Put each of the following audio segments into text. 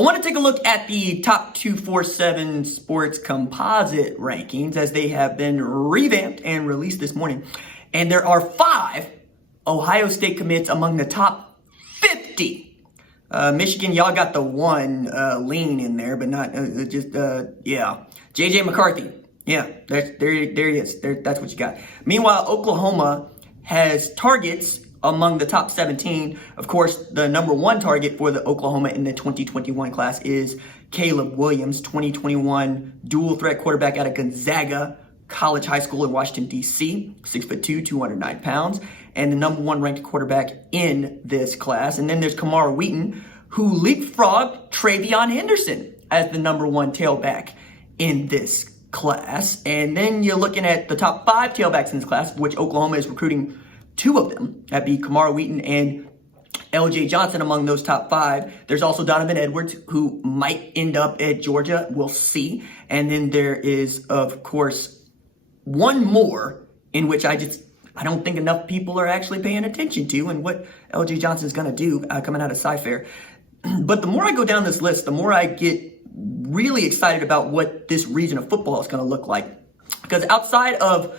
I want to take a look at the top 247 sports composite rankings as they have been revamped and released this morning. And there are 5 Ohio State commits among the top 50. Michigan, y'all got the one lean in there, but not JJ McCarthy. Yeah, there he is. That's what you got. Meanwhile, Oklahoma has targets among the top 17. Of course, the number 1 target for the Oklahoma in the 2021 class is Caleb Williams, 2021 dual threat quarterback out of Gonzaga College High School in Washington, D.C., 6'2", 209 pounds, and the number 1 ranked quarterback in this class. And then there's Kamara Wheaton, who leapfrogged Travion Henderson as the number 1 tailback in this class. And then you're looking at the top 5 tailbacks in this class, which Oklahoma is recruiting 2 of them. That'd be Kamara Wheaton and LJ Johnson among those top 5. There's also Donovan Edwards, who might end up at Georgia. We'll see. And then there is, of course, one more in which I don't think enough people are actually paying attention to and what LJ Johnson is going to do coming out of Sci-Fair. But the more I go down this list, the more I get really excited about what this region of football is going to look like. Because outside of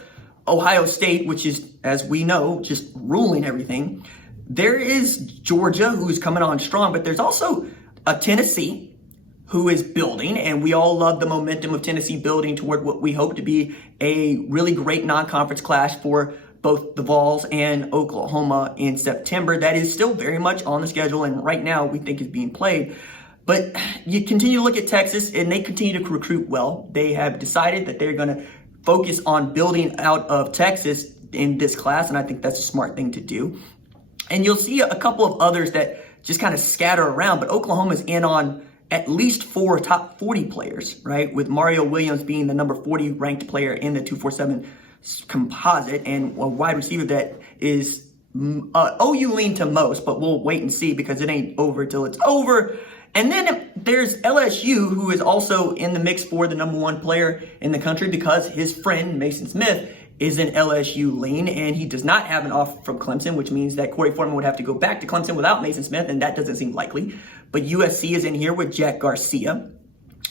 Ohio State, which is, as we know, just ruling everything, there is Georgia, who's coming on strong, but there's also a Tennessee who is building, and we all love the momentum of Tennessee building toward what we hope to be a really great non-conference clash for both the Vols and Oklahoma in September. That is still very much on the schedule, and right now we think is being played. But you continue to look at Texas, and they continue to recruit well. They have decided that they're going to focus on building out of Texas in this class, and I think that's a smart thing to do. And you'll see a couple of others that just kind of scatter around, but Oklahoma's in on at least 4 top 40 players, right? With Mario Williams being the number 40 ranked player in the 247 composite, and a wide receiver that is OU lean to most, but we'll wait and see because it ain't over till it's over. And then there's LSU, who is also in the mix for the number 1 player in the country because his friend Mason Smith is an LSU lean, and he does not have an offer from Clemson, which means that Corey Foreman would have to go back to Clemson without Mason Smith, and that doesn't seem likely. But USC is in here with Jack Garcia,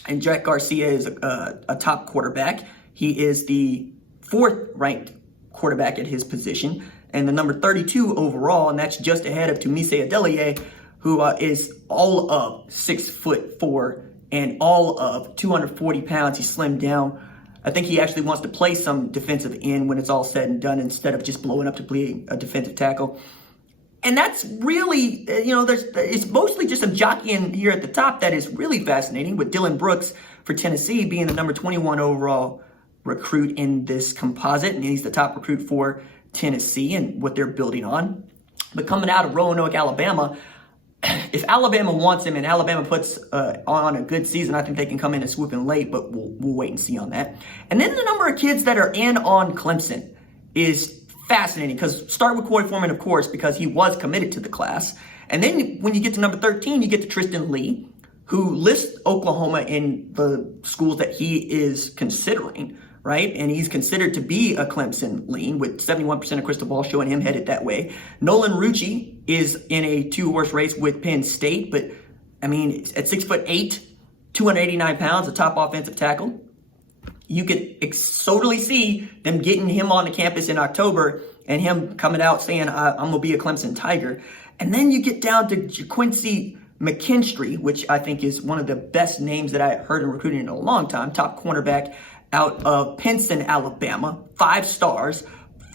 and Jack Garcia is a top quarterback. He is the 4th ranked quarterback at his position, and the number 32 overall, and that's just ahead of Tumise Adelier, who is all of 6'4" and all of 240 pounds. He slimmed down. I think he actually wants to play some defensive end when it's all said and done instead of just blowing up to play a defensive tackle. And that's really, it's mostly just some jockeying here at the top that is really fascinating, with Dylan Brooks for Tennessee being the number 21 overall recruit in this composite, and he's the top recruit for Tennessee and what they're building on. But coming out of Roanoke, Alabama, if Alabama wants him and Alabama puts on a good season, I think they can come in and swoop in late, but we'll wait and see on that. And then the number of kids that are in on Clemson is fascinating, because start with Corey Foreman, of course, because he was committed to the class. And then when you get to number 13, you get to Tristan Lee, who lists Oklahoma in the schools that he is considering, right? And he's considered to be a Clemson lean, with 71% of crystal ball showing him headed that way. Nolan Ruchi is in a 2-horse race with Penn State, but I mean, at 6'8", 289 pounds, a top offensive tackle. You could totally see them getting him on the campus in October and him coming out saying, I'm going to be a Clemson Tiger. And then you get down to Quincy Mckinstry, which I think is one of the best names that I heard in recruiting in a long time, top cornerback out of Pinson, Alabama, 5 stars,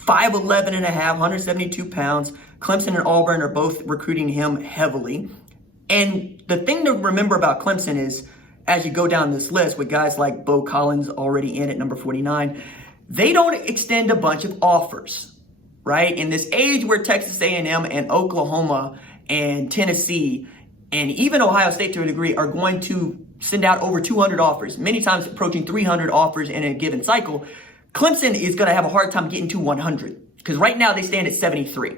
5'11 and a half, 172 pounds. Clemson and Auburn are both recruiting him heavily. And the thing to remember about Clemson is, as you go down this list with guys like Bo Collins already in at number 49, they don't extend a bunch of offers, right? In this age where Texas A&M and Oklahoma and Tennessee and even Ohio State to a degree are going to send out over 200 offers, many times approaching 300 offers in a given cycle, Clemson is going to have a hard time getting to 100, because right now they stand at 73,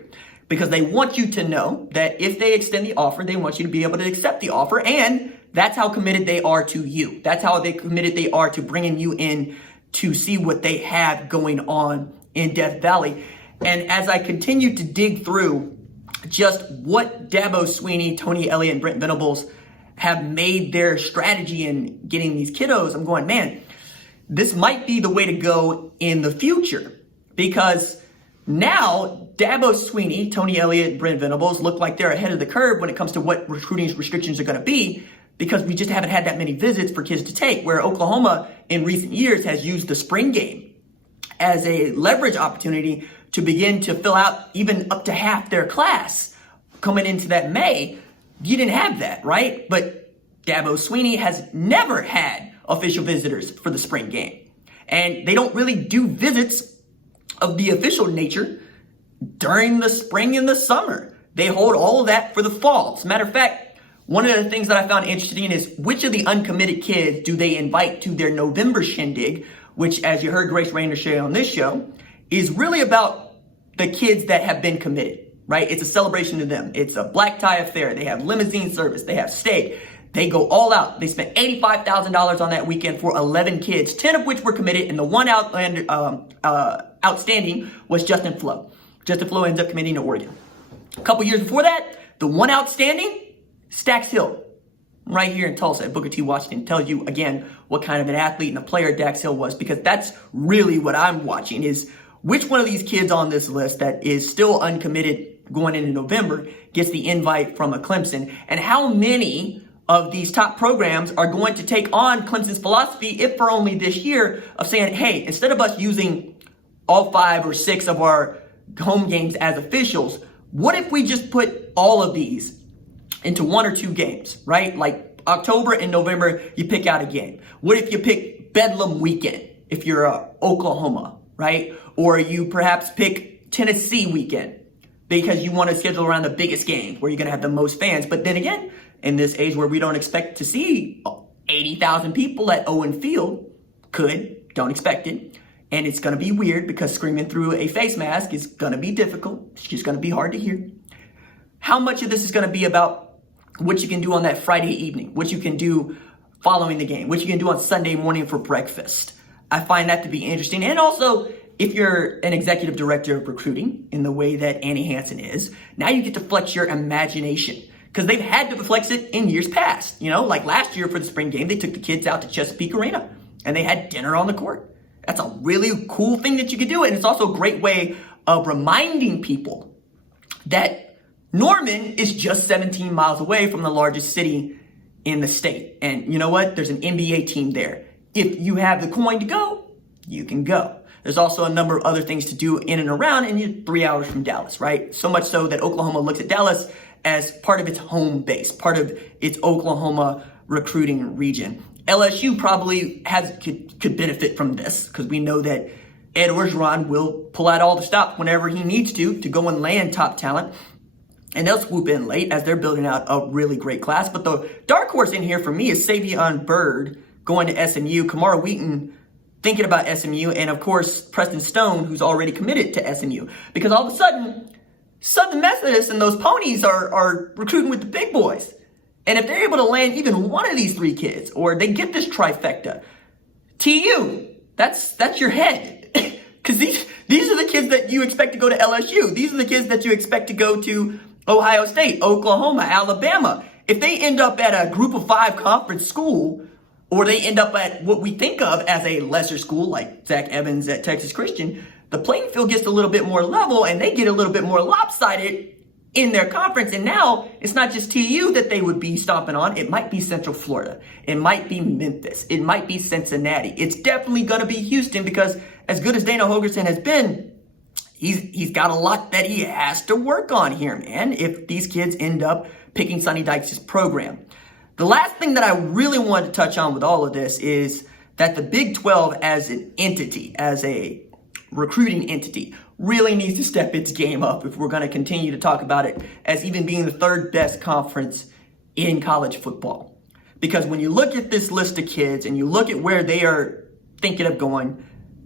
because they want you to know that if they extend the offer, they want you to be able to accept the offer, and that's how committed they are to you. That's how committed they are to bringing you in to see what they have going on in Death Valley. And as I continue to dig through just what Dabo Swinney, Tony Elliott, and Brent Venables have made their strategy in getting these kiddos, I'm going, man, this might be the way to go in the future, because now Dabo Swinney, Tony Elliott, and Brent Venables look like they're ahead of the curve when it comes to what recruiting restrictions are going to be, because we just haven't had that many visits for kids to take, where Oklahoma in recent years has used the spring game as a leverage opportunity to begin to fill out even up to half their class coming into that May. You didn't have that, right? But Dabo Swinney has never had official visitors for the spring game. And they don't really do visits of the official nature during the spring and the summer. They hold all of that for the fall. As a matter of fact, one of the things that I found interesting is which of the uncommitted kids do they invite to their November shindig, which, as you heard Grace Rayner say on this show, is really about the kids that have been committed, right? It's a celebration to them. It's a black tie affair. They have limousine service. They have steak. They go all out. They spent $85,000 on that weekend for 11 kids, 10 of which were committed, and the one outstanding was Justin Flo. Justin Flo ends up committing to Oregon. A couple years before that, the one outstanding, Stax Hill, right here in Tulsa at Booker T. Washington, tells you again what kind of an athlete and a player Dax Hill was, because that's really what I'm watching, is which one of these kids on this list that is still uncommitted going into November gets the invite from a Clemson, and how many of these top programs are going to take on Clemson's philosophy, if for only this year, of saying, hey, instead of us using all 5 or 6 of our home games as officials, what if we just put all of these into 1 or 2 games, right? Like October and November, you pick out a game. What if you pick Bedlam weekend if you're Oklahoma, right? Or you perhaps pick Tennessee weekend because you want to schedule around the biggest games where you're going to have the most fans. But then again, in this age where we don't expect to see 80,000 people at Owen Field, don't expect it. And it's going to be weird because screaming through a face mask is going to be difficult. It's just going to be hard to hear. How much of this is going to be about what you can do on that Friday evening, what you can do following the game, what you can do on Sunday morning for breakfast? I find that to be interesting. And also, if you're an executive director of recruiting in the way that Annie Hansen is, now you get to flex your imagination, because they've had to flex it in years past. You know, like last year for the spring game, they took the kids out to Chesapeake Arena and they had dinner on the court. That's a really cool thing that you could do. And it's also a great way of reminding people that Norman is just 17 miles away from the largest city in the state. And you know what? There's an NBA team there. If you have the coin to go, you can go. There's also a number of other things to do in and around, and you're 3 hours from Dallas, right? So much so that Oklahoma looks at Dallas as part of its home base, part of its Oklahoma recruiting region. LSU probably could benefit from this, because we know that Ed Orgeron will pull out all the stops whenever he needs to go and land top talent. And they'll swoop in late as they're building out a really great class. But the dark horse in here for me is Savion Byrd going to SMU, Kamara Wheaton thinking about SMU, and of course Preston Stone, who's already committed to SMU. Because all of a sudden, Southern Methodist and those ponies are recruiting with the big boys. And if they're able to land even one of these 3 kids, or they get this trifecta, TU, that's your head. Because these are the kids that you expect to go to LSU. These are the kids that you expect to go to Ohio State, Oklahoma, Alabama. If they end up at a group of 5 conference school, or they end up at what we think of as a lesser school like Zach Evans at Texas Christian, the playing field gets a little bit more level and they get a little bit more lopsided in their conference. And now it's not just TU that they would be stomping on. It might be Central Florida. It might be Memphis. It might be Cincinnati. It's definitely going to be Houston, because as good as Dana Holgorsen has been, he's got a lot that he has to work on here, man, if these kids end up picking Sonny Dykes' program. The last thing that I really wanted to touch on with all of this is that the Big 12 as an entity, as a recruiting entity, really needs to step its game up if we're going to continue to talk about it as even being the 3rd best conference in college football. Because when you look at this list of kids and you look at where they are thinking of going,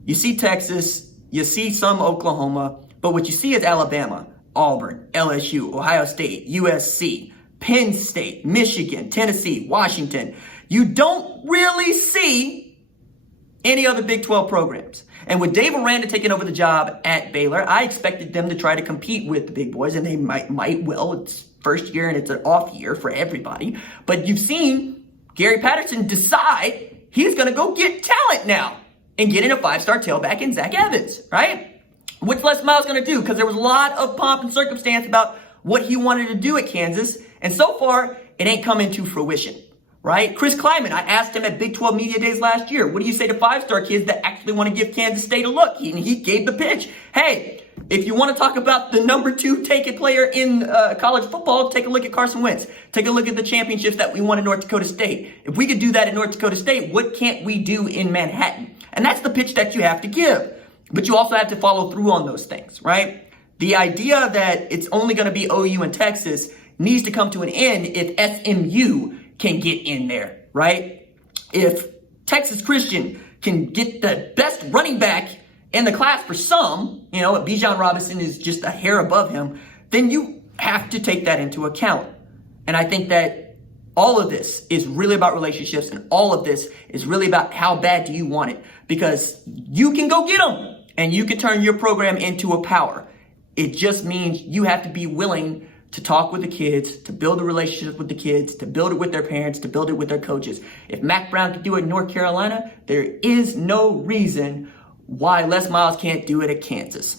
you see Texas, you see some Oklahoma, but what you see is Alabama, Auburn, LSU, Ohio State, USC, Penn State, Michigan, Tennessee, Washington. You don't really see any other Big 12 programs. And with Dave Aranda taking over the job at Baylor, I expected them to try to compete with the big boys, and they might well. It's first year and it's an off year for everybody. But you've seen Gary Patterson decide he's going to go get talent now and get in a 5-star tailback in Zach Evans, right? What's Les Miles going to do? Because there was a lot of pomp and circumstance about what he wanted to do at Kansas. And so far, it ain't coming to fruition, right? Chris Kleiman, I asked him at Big 12 Media Days last year, what do you say to 5-star kids that actually want to give Kansas State a look? He gave the pitch. Hey, if you want to talk about the number 2 taken player in college football, take a look at Carson Wentz. Take a look at the championships that we won in North Dakota State. If we could do that in North Dakota State, what can't we do in Manhattan? And that's the pitch that you have to give. But you also have to follow through on those things, right? The idea that it's only going to be OU and Texas needs to come to an end if SMU can get in there, right? If Texas Christian can get the best running back in the class for some, Bijan Robinson is just a hair above him, then you have to take that into account. And I think that all of this is really about relationships, and all of this is really about how bad do you want it, because you can go get them and you can turn your program into a power. It just means you have to be willing to talk with the kids, to build a relationship with the kids, to build it with their parents, to build it with their coaches. If Mac Brown can do it in North Carolina, there is no reason why Les Miles can't do it at Kansas.